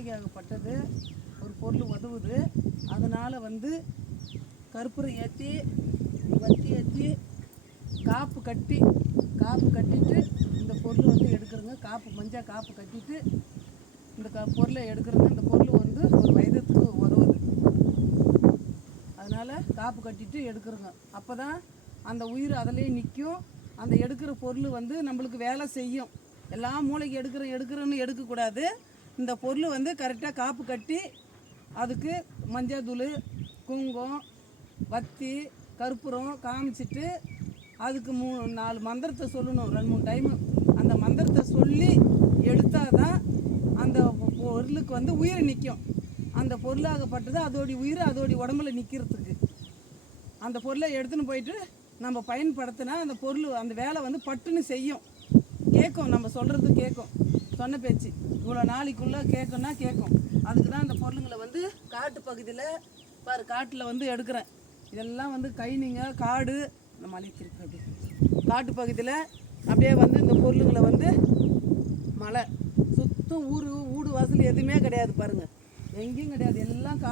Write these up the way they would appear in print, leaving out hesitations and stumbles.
மூளைக்காகப்பட்டது ஒரு பொருள் உதவுது. அதனால் வந்து கற்பூரம் ஏற்றி வத்தி ஏற்றி காப்பு கட்டிட்டு இந்த பொருள் வந்து எடுக்கிறோங்க. மஞ்சள் காப்பு கட்டிட்டு இந்த பொருளை எடுக்கிறோங்க. இந்த பொருள் வந்து ஒரு வயதுக்கு உதவுது. அதனால் காப்பு கட்டிட்டு எடுக்கிறோங்க. அப்போ தான் அந்த உயிர் அதிலே நிற்கும். அந்த எடுக்கிற பொருள் வந்து நம்மளுக்கு வேலை செய்யும். எல்லாம் மூளைக்கு எடுக்கிறோன்னு எடுக்கக்கூடாது. இந்த பொருள் வந்து கரெக்டாக காப்பு கட்டி அதுக்கு மஞ்சள் தூள், குங்குமம், வத்தி, கற்பூரம் காமிச்சிட்டு அதுக்கு 3-4 மந்திரத்தை சொல்லணும். 2-3 டைமு அந்த மந்திரத்தை சொல்லி எடுத்தால் தான் அந்த பொருளுக்கு வந்து உயிர் நிற்கும். அந்த பொருளாகப்பட்டது அதோடைய உயிர் அதோடைய உடம்புல நிற்கிறதுக்கு அந்த பொருளை எடுத்துன்னு போயிட்டு நம்ம பயன்படுத்தினா அந்த பொருள் அந்த வேலை வந்து பட்டுன்னு செய்யும். கேட்கும், நம்ம சொல்கிறது கேட்கும். சொன்ன பேச்சு இவ்வளோ நாளைக்குள்ளே கேட்கும்னா கேட்கும். அதுக்கு தான் அந்த பொருளுங்களை வந்து காட்டு பகுதியில் காட்டில் வந்து எடுக்கிறேன். இதெல்லாம் வந்து கைனிங்க காடு இந்த மலைத்திருக்கிறது காட்டு பகுதியில் அப்படியே வந்து இந்த பொருளுங்களை வந்து மலை சுத்தம் வீடு வாசல் எதுவுமே கிடையாது பாருங்கள், எங்கேயும் கிடையாது. எல்லாம்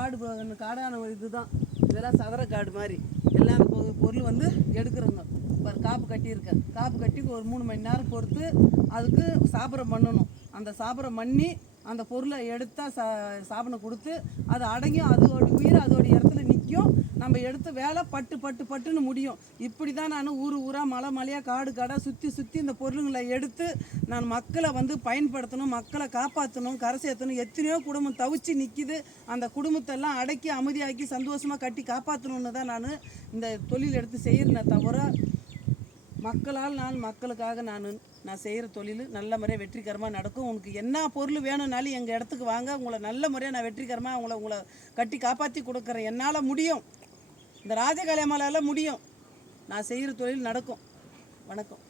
காடான இதுதான். இதெல்லாம் சதுர காடு மாதிரி எல்லாம் அந்த பொருள் வந்து எடுக்கிறோங்க. காப்பு கட்டியிருக்கேன். காப்பு கட்டி ஒரு 3 மணி நேரம் பொறுத்து அதுக்கு சாப்பிரம் பண்ணணும். அந்த சாப்பிரம் பண்ணி அந்த பொருளை எடுத்தால் சாப்பிடம் கொடுத்து அது அடங்கியும் அதோடைய உயிர் அதோடைய இடத்துல நிற்கும். நம்ம எடுத்து வேலை பட்டுன்னு முடியும். இப்படி தான் நான் ஊராக மலையாக காடாக சுற்றி இந்த பொருளுங்களை எடுத்து நான் மக்களை வந்து பயன்படுத்தணும், மக்களை காப்பாற்றணும், கரை சேர்த்தணும். எத்தனையோ குடும்பம் தவிச்சு நிற்கிது. அந்த குடும்பத்தெல்லாம் அடக்கி அமைதியாக்கி சந்தோஷமாக கட்டி காப்பாற்றணுன்னு தான் நான் இந்த தொழில் எடுத்து செய்கிறேனே தவிர மக்களுக்காக நான் செய்கிற தொழில் நல்ல முறையாக வெற்றிகரமாக நடக்கும். உனக்கு என்ன பொருள் வேணும்னாலும் எங்கள் இடத்துக்கு வாங்க. உங்களை நல்ல முறையாக நான் வெற்றிகரமாக உங்களை கட்டி காப்பாற்றி கொடுக்குறேன். என்னால் முடியும். இந்த ராஜகலைமாலால் முடியும். நான் செய்கிற தொழில் நடக்கும். வணக்கம்.